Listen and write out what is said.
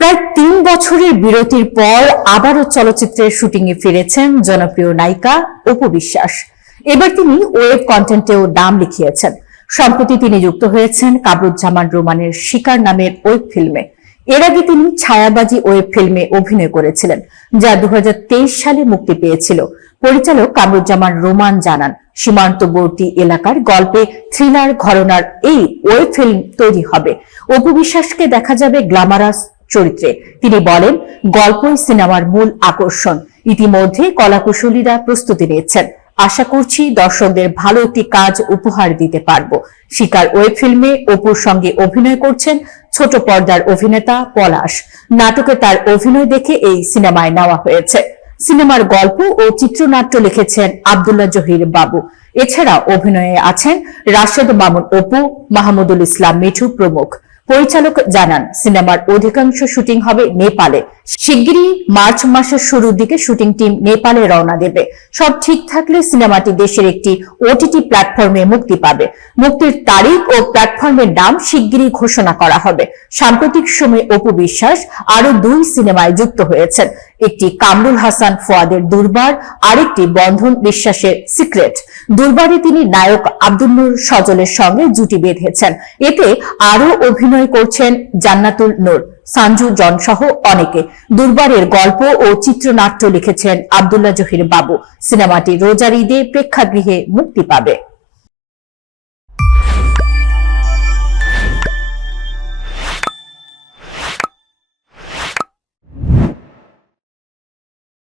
প্রায় তিন বছরের বিরতির পর আবারও চলচ্চিত্রের শুটিংয়ে ফিরেছেন জনপ্রিয় নায়িকা অপু বিশ্বাস। এবার তিনি ওয়েব কন্টেন্টেও নাম লিখিয়েছেন। সম্প্রতি তিনি যুক্ত হয়েছেন কাবরুজ্জামান রোমানের শিকার নামের ওয়েব ফিল্মে। এর আগে তিনি ছায়াবাজি ওয়েব ফিল্মে অভিনয় করেছিলেন, যা দু হাজার তেইশ সালে মুক্তি পেয়েছিল। পরিচালক কামরুজ্জামান রোমান জানান, সীমান্তবর্তী এলাকার গল্পে থ্রিলার, ঘরনার এই ওয়েব ফিল্ম তৈরি হবে। অপু বিশ্বাসকে দেখা যাবে গ্ল্যামারাস চরিত্রে। তিনি বলেন, গল্পই সিনেমার মূল আকর্ষণ। ইতিমধ্যে কলাকুশলীরা প্রস্তুতি নিচ্ছেন আশা করছি দর্শকদের ভালো একটি কাজ উপহার দিতে পারব। শিকার ওয়েব ফিল্মে অপুর সঙ্গে অভিনয় করছেন ছোট পর্দার অভিনেতা পলাশ। নাটকে তার অভিনয় দেখে এই সিনেমায় নেওয়া হয়েছে। সিনেমার গল্প ও চিত্রনাট্য লিখেছেন আব্দুল্লাহ জহির বাবু। এছাড়া অভিনয়ে আছেন রাশেদ মামুন অপু, মাহমুদুল ইসলাম মিঠু প্রমুখ। পরিচালক জানান, সিনেমার অধিকাংশ শুটিং হবে নেপালে। শিগগিরই মার্চ মাসের শুরুর দিকে শুটিং টিম নেপালে রওনা দেবে। সব ঠিক থাকলে সিনেমাটি দেশের একটি ওটিটি প্ল্যাটফর্মে মুক্তি পাবে। মুক্তির তারিখ ও প্ল্যাটফর্মের নাম শিগগিরই ঘোষণা করা হবে। সাম্প্রতিক সময়ে অপু বিশ্বাস আরও দুই সিনেমায় যুক্ত হয়েছেন। একটি কামরুল হাসান ফোয়াদের দুর্বার, আরেকটি বন্ধন বিশ্বাসের সিক্রেট। দুর্বারে তিনি নায়ক আব্দুল নূর সজলের সঙ্গে জুটি বেঁধেছেন। এতে আরও অভিনয় করছেন জান্নাতুল নূর, সাঞ্জু জন সহ অনেকে। দুর্বারের গল্প ও চিত্রনাট্য লিখেছেন আব্দুল্লাহ জহির বাবু। সিনেমাটি রোজার ঈদে প্রেক্ষাগৃহে মুক্তি পাবে।